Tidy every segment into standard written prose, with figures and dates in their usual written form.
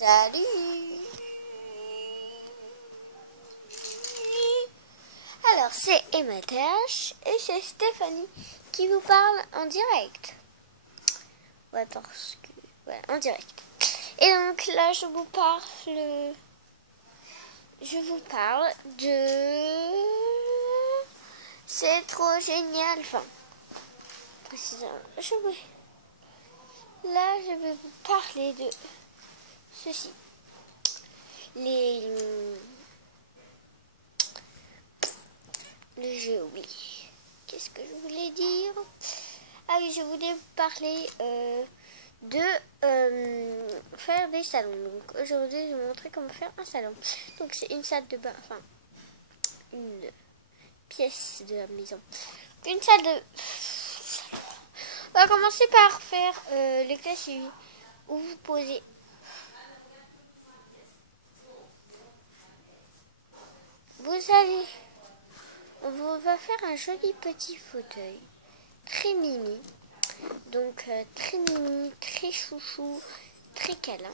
Salut. Alors c'est Emma TH et c'est Stéphanie qui vous parle en direct. Ouais, parce que... ouais, en direct. Et donc là je vous parle de... C'est trop génial. Enfin, précisément, là je vais vous parler de ceci. Le jeu, oui. Qu'est-ce que je voulais dire? Ah oui, je voulais vous parler de faire des salons. Donc aujourd'hui, je vais vous montrer comment faire un salon. Donc c'est une salle de bain, enfin une pièce de la maison. Une salle de... On va commencer par faire les classes suivies où vous posez. On va faire un joli petit fauteuil, très mini. Donc très mini, très chouchou, très câlin.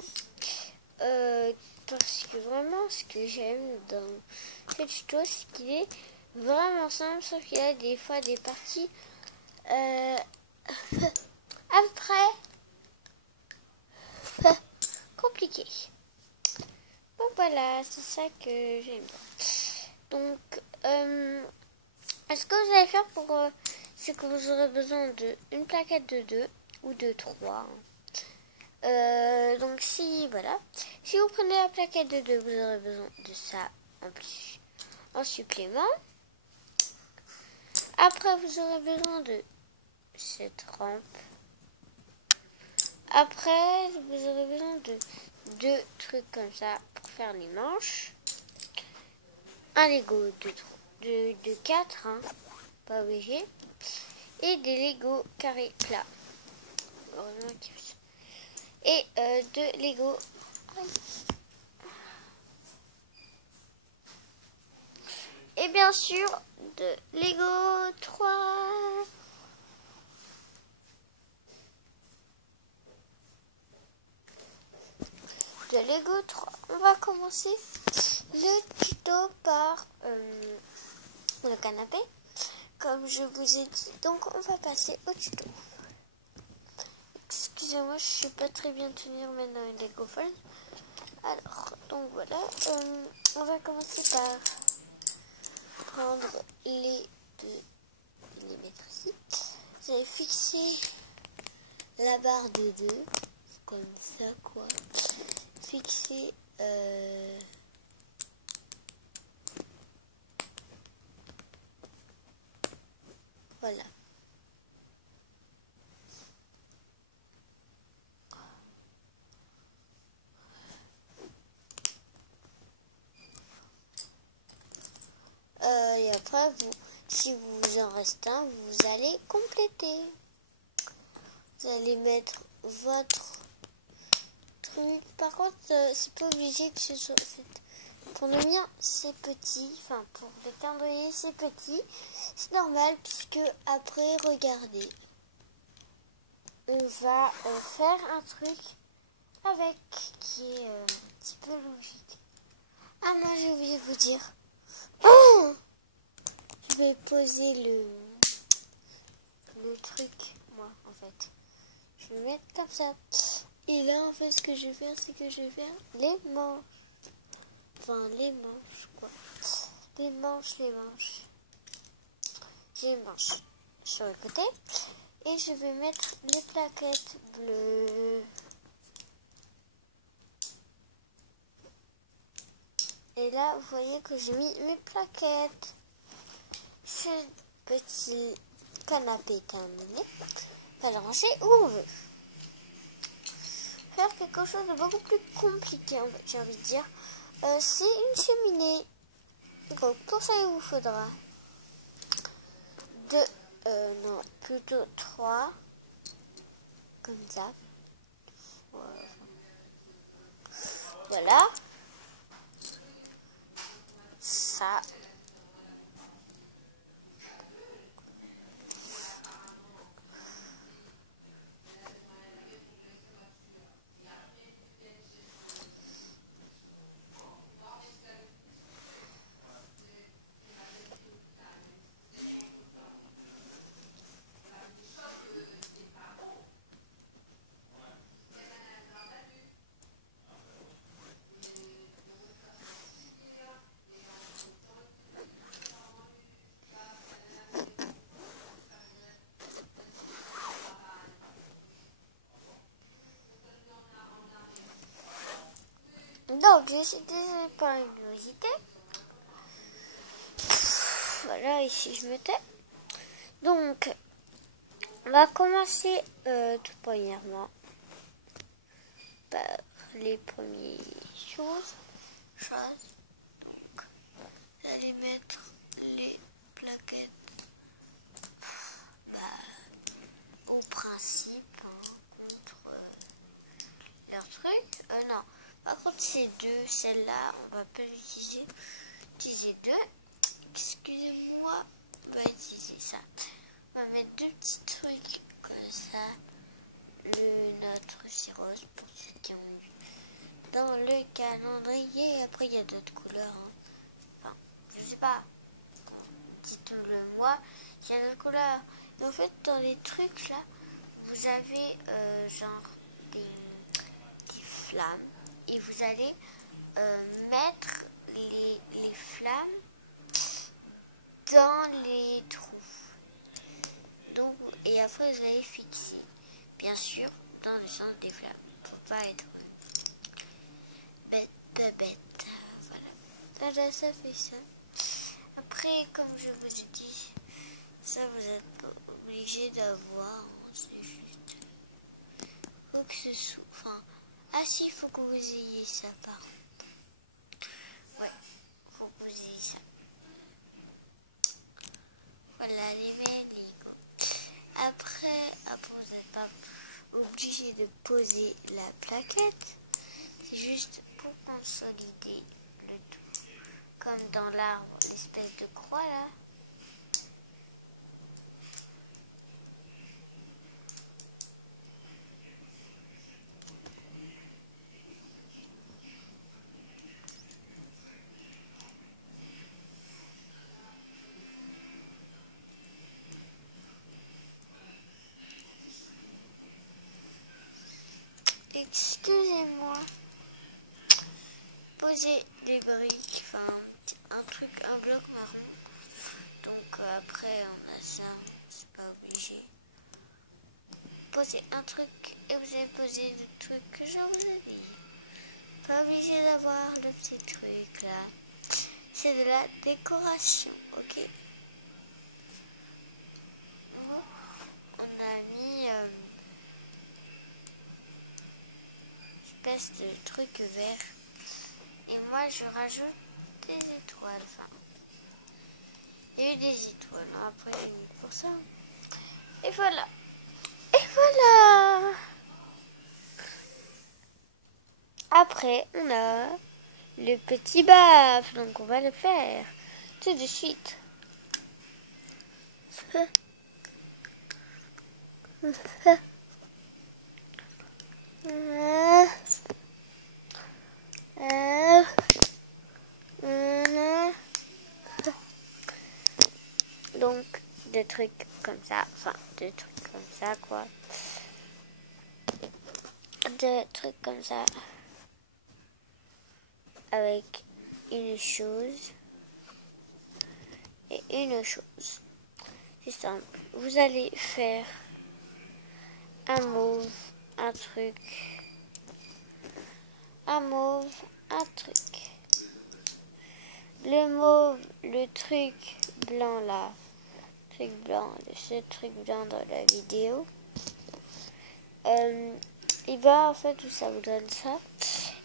Parce que vraiment ce que j'aime dans ce tuto, c'est qu'il est vraiment simple, sauf qu'il y a des fois des parties après compliquées. Donc voilà, c'est ça que j'aime bien. Donc ce que vous allez faire c'est que vous aurez besoin d'une plaquette de 2 ou de 3. Donc si vous prenez la plaquette de 2, vous aurez besoin de ça en plus, en supplément. Après vous aurez besoin de cette rampe. Après vous aurez besoin de 2 trucs comme ça pour faire les manches. Un Lego de 4, hein, pas obligé. Et des Lego carrés plats. Et de Lego. Et bien sûr, de Lego 3. De Lego 3. On va commencer le tuto par le canapé, comme je vous ai dit. Donc, on va passer au tuto. Excusez-moi, je ne sais pas très bien tenir maintenant une Lego phone. Alors, donc voilà. On va commencer par prendre les deux, les mettre ici. Vous allez fixer la barre de 2, comme ça quoi. Fixer voilà. Et après, si vous en reste un, vous allez compléter. Vous allez mettre votre truc. Par contre, c'est pas obligé que ce soit... Pour le mien, c'est petit. Enfin, pour le calendrier, c'est petit. C'est normal, puisque après, regardez. On va faire un truc avec qui est un petit peu logique. Ah non, j'ai oublié de vous dire. Oh, je vais poser le truc, moi, en fait. Je vais mettre comme ça. Et là, en fait, ce que je vais faire, c'est que je vais faire les manches. Enfin, les manches, quoi. Les manches. J'ai les manches sur le côté. Et je vais mettre les plaquettes bleues. Et là, vous voyez que j'ai mis mes plaquettes. Ce petit canapé terminé. On va le ranger où on veut. Faire quelque chose de beaucoup plus compliqué, en fait, j'ai envie de dire. C'est une cheminée. Donc, pour ça, il vous faudra plutôt 3. Comme ça. Voilà. Ça. ok, c'est désolé pour la luminosité. Voilà, ici je me tais. Donc, on va commencer tout premièrement par les premières choses. Donc, vous allez mettre les plaquettes au principe contre leur truc. Non, par contre ces deux, celle-là, on va pas l'utiliser. Utiliser deux. Excusez-moi, on va utiliser ça. On va mettre deux petits trucs comme ça. Notre cirrhose pour ceux qui ont vu dans le calendrier. Après il y a d'autres couleurs. Enfin, je sais pas. Dites-le moi. Il y a d'autres couleurs. Et en fait, dans les trucs là, vous avez genre des flammes. Et vous allez mettre les flammes dans les trous. Donc, et après vous allez fixer, bien sûr, dans le sens des flammes, pour pas être bête. Voilà. Là, ça fait ça. Après, comme je vous ai dit, ça vous êtes pas obligé d'avoir. C'est juste. Faut que ce soit. Enfin, si, faut que vous ayez ça par contre. Ouais, faut que vous ayez ça. Voilà les médicaux. Après, vous n'êtes pas obligé de poser la plaquette. C'est juste pour consolider le tout. Comme dans l'arbre, l'espèce de croix là. Excusez-moi. Poser des briques, enfin un truc, un bloc marron. Donc après on a ça, c'est pas obligé. Posez un truc et vous allez poser le truc que je vous ai dit. Pas obligé d'avoir le petit truc là. C'est de la décoration, ok. On a mis une espèce de truc vert. Et moi je rajoute des étoiles. Enfin, il y a eu des étoiles. Après j'ai mis pour ça. Et voilà. Et voilà. Après on a le petit baffle. Donc on va le faire tout de suite. Donc des trucs comme ça, enfin des trucs comme ça quoi. Des trucs comme ça avec une chose et une chose. C'est simple. Vous allez faire un mauve, un truc, un mauve, un truc. Le mauve, le truc blanc là, truc blanc, ce truc blanc dans la vidéo. Et bah en fait ça vous donne ça.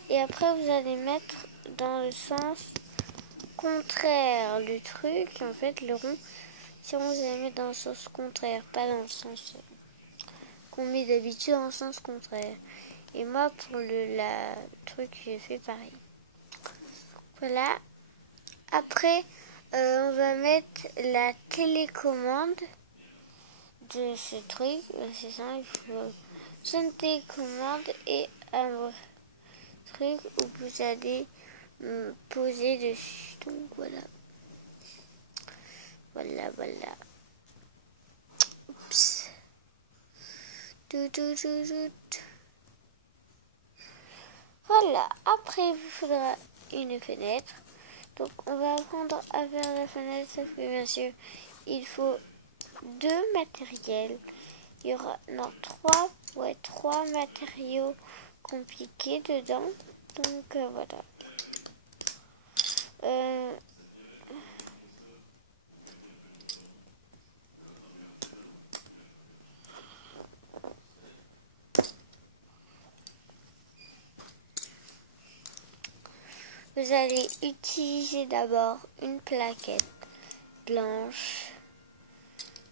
Et après vous allez mettre dans le sens contraire le truc. En fait le rond, si on vous allez mettre dans le sens contraire, pas dans le sens qu'on met d'habitude en sens contraire. Et moi pour le truc j'ai fait pareil. Voilà. Après on va mettre la télécommande de ce truc. C'est ça, il faut une télécommande et un truc où vous allez poser dessus. Donc voilà. Voilà. Oups. Voilà. Après, il vous faudra une fenêtre. Donc on va apprendre à faire la fenêtre. Sauf que bien sûr, il faut deux matériels. Il y aura trois matériaux compliqués dedans. Donc voilà. Vous allez utiliser d'abord une plaquette blanche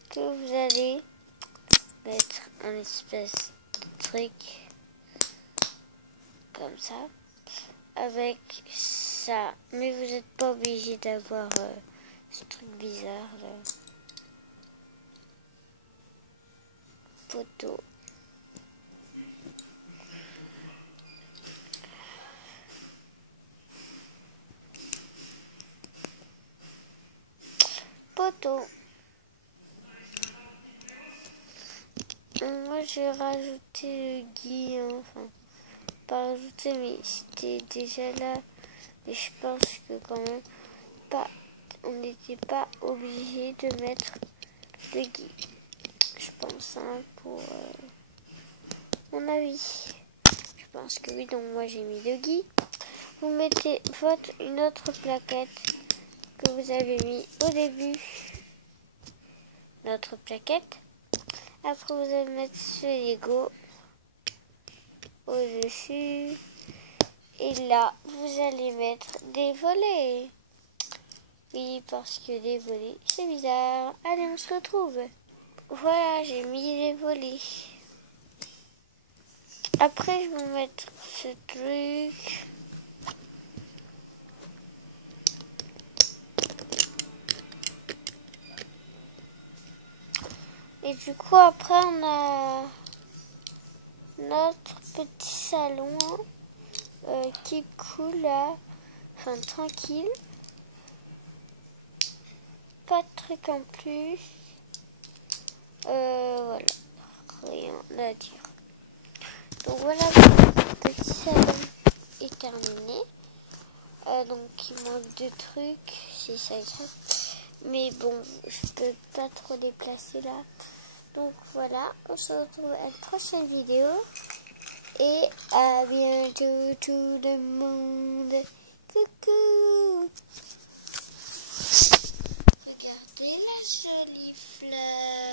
que vous allez mettre un espèce de truc comme ça avec ça, mais vous n'êtes pas obligé d'avoir ce truc bizarre là. Poteau. Poteau. Moi j'ai rajouté le gui, enfin pas rajouté mais c'était déjà là, mais je pense que quand même pas, on n'était pas obligé de mettre le gui, je pense pour mon avis. Je pense que oui, donc moi j'ai mis le gui. Vous mettez une autre plaquette que vous avez mis au début, notre plaquette. Après vous allez mettre ce Lego au-dessus. Et là, vous allez mettre des volets. Oui, parce que les volets, c'est bizarre. Allez, on se retrouve. Voilà, j'ai mis les volets. Après, je vais mettre ce truc. Et du coup, après, on a notre petit salon qui est cool là. Enfin, tranquille. Pas de truc en plus. Voilà. Rien à dire. Donc voilà, le petit salon est terminé. Donc il manque deux trucs. C'est ça et ça. Mais bon, je peux pas trop déplacer là. Donc voilà, on se retrouve à la prochaine vidéo. Et à bientôt tout le monde. Coucou. Regardez la jolie fleur.